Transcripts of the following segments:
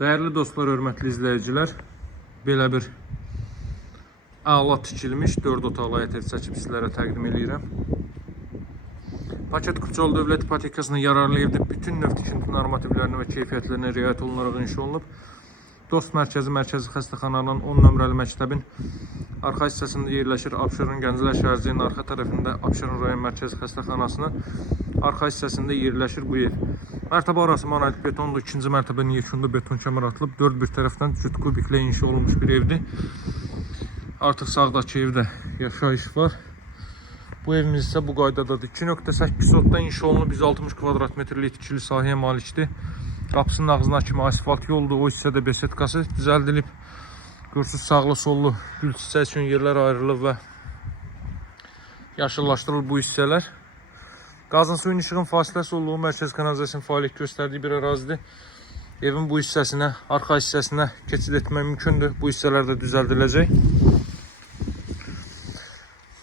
Değerli dostlar, hörmətli izləyicilər, belə bir əla tikilmiş 4 otaqlı ev çəkib sizlərə təqdim edirəm. Paket Kupçalı Dövlət İpotekasına yararlı evdə bütün növ tikinti normativlərinə və keyfiyyətlərinə riayət olunaraq inşa olunub. Dost Mərkəzi Xəstəxananın 10 nömrəli məktəbin arxa hissəsində yerləşir. Abşeron Gənclər şəhərciyinin arxa tərəfində Abşeron rayon Mərkəzi Xəstəxanasının arxa hissəsində yerləşir bu ev. Mərtəbə arası monolit betondur. İkinci mərtəbənin yekunda beton kəmər atılıb. 4 bir tərəfdən cüt kubiklə inşa olunmuş bir evdir. Artıq sağdakı evdə yaşayış var. Bu evimiz isə bu qaydadadır. 2.8 sotda inşa olunub 160 kvadrat metrlik tikili sahəyə malikdir. Qapısının ağzına kimi asfalt yoldur. O hissədə besetkası düzəldilib. Görsüz sağlı sollu gül çiçək üçün yerlər ayrılıb və yaşıllaşdırılıb bu hissələr. Qazın suyun işığın fasiləsi olduğu mərkəzi kanalizasyon fəaliyyət göstərdiyi bir ərazidir. Evin bu hissəsinə, arxa hissəsinə keçid etmək mümkündür. Bu hissələr də düzəldiləcək.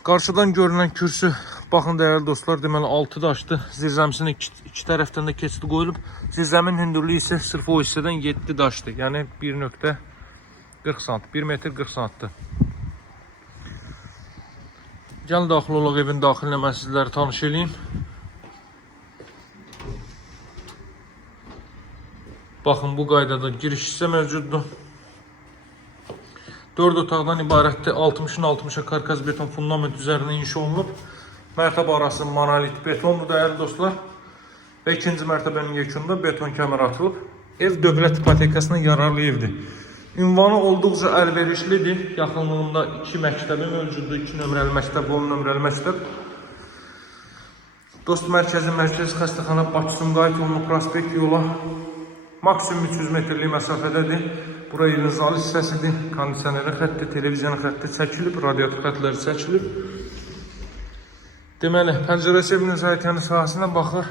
Qarşıdan görünən kürsü, baxın dəyərli dostlar, deməli 6 daşdır. Zirzəmisinin iki tərəfdən də keçid qoyulub. Zirzəmin hündürlüyü isə sırf o hissədən 7 daşdır. Yəni 1.40 sant, 1 metr 40 santdır. Gəlin daxil olaq evin daxilinə, mən sizləri tanış edeyim. Baxın, bu qaydada giriş hissə mövcuddur. 4 otaqdan ibarətdir. 60'ın 60'a karkaz beton fundament üzərində inşa olunub. Mərtəbə arası monolit betondur dəyərli dostlar. Və ikinci mərtəbənin yekunda beton kəmər atılıb. Ev dövlət ipotekasına yararlı evdir. Ünvanı olduqca əlverişlidir. Yaxınlığında 2 məktəbi mövcuddur. 2 nömrəli məktəb, 10 nömrəli məktəb. Dost Mərkəzi Xəstəxana Bakı-Sumqayıt yolunu prospekt yola maksimum 300 metrlik məsafədədir. Bura evin zal hissəsidir. Kondisioneri xətti, televizyon xətti çəkilib, radiator xətləri çəkilib. Deməli, pəncərəsi evin zəйтyanı sahəsinə baxır.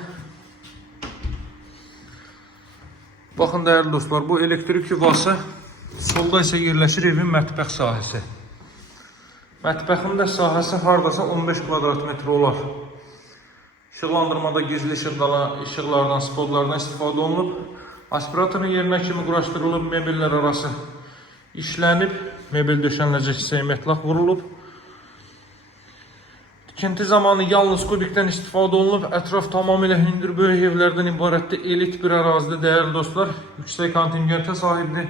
Baxın dəyərli dostlar, bu elektrik yuvası. Solda isə yerləşir evin mətbəx sahəsi. Mətbəxin də sahəsi hardasa 15 kvadrat metr olar. İşıqlandırmada gizli işıqlardan, spotlardan istifadə olunub. Aspiratorun yerinə kimi quraşdırılıb, mebellər arası işlənib, mebel döşəniləcək hissəyə metlaq vurulub. Tikinti zamanı yalnız kubikdən istifadə olunub, ətraf tamamilə hündür böyük evlərdən ibarətdir, elit bir ərazidə dəyərli dostlar, yüksək kontingentə sahibdir.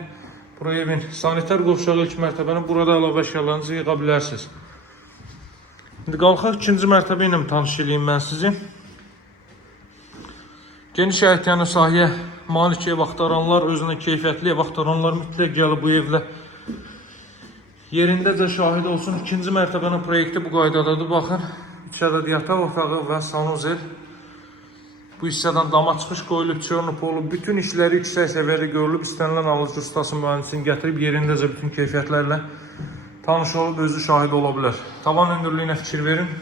Bura evin sanitar qovşağı ilk mərtəbəni, burada əlavə əşyalarınızı yığa bilərsiniz. İndi qalxaq ikinci mərtəbə ilə tanış edeyim mən sizi. Geniş əhtiyanlı sahəyə malik ev axtaranlar, özünə keyfiyyətli ev axtaranlar mütləq gəlib bu evlə yerindəcə şahid olsun. İkinci mərtəbənin proyekti bu qaydadadır. Baxın, 3 ədəd yataq otağı və sanuzel. Bu hissədən dama çıxış qoyulub, çörnüp olub. Bütün işləri yüksək səviyyədə görülüb. İstənilən alıcı ustası mühəndisini gətirib yerindəcə bütün keyfiyyətlərlə tanış olub, özü şahid ola bilər. Tavan hündürlüyünə fikir verin.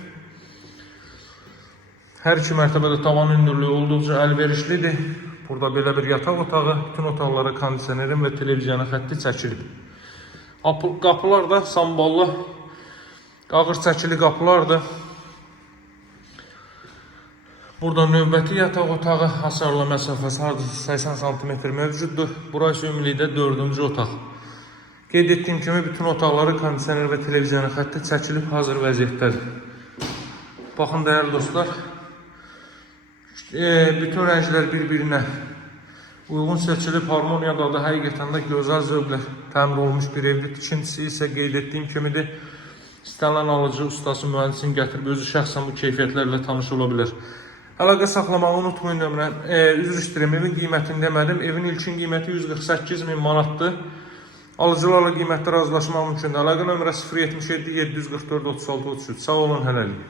Hər iki mərtəbədə tavan hündürlüyü olduqca əlverişlidir. Burada belə bir yataq otağı, bütün otaqlara kondisionerin və televizyonu xətti çəkilib. Qapılar da samballı, ağır çəkili qapılardır. Burada növbəti yataq otağı hasarlı məsafəsi hardasa 80 cm mövcuddur. Burası ümumilikdə 4-cü otaq. Qeyd etdiyim kimi bütün otaqları kondisioner və televizyonu xətti çəkilib, hazır vəziyyətdədir. Baxın dəyərli dostlar, bütün rənglər bir-birinə uyğun seçilib, harmoniyadadır. Həqiqətən də gözəl zövqlə təmin olunmuş bir evdir. Tikintisi isə qeyd etdiyim kimidir. İstənilən alıcı ustası mühəndisini gətirib özü şəxsən bu keyfiyyətlərlə tanış ola bilər. Əlaqə saxlamağı unutmayın nömrəm. Üzr istəyirəm, evin qiymətini demədim. Evin ilkin qiyməti 148.000 manatdır. Alıcılarla qiymətdə razılaşmaq mümkündür. Əlaqə nömrə 077 744 36 33. Sağ olun, hələlik.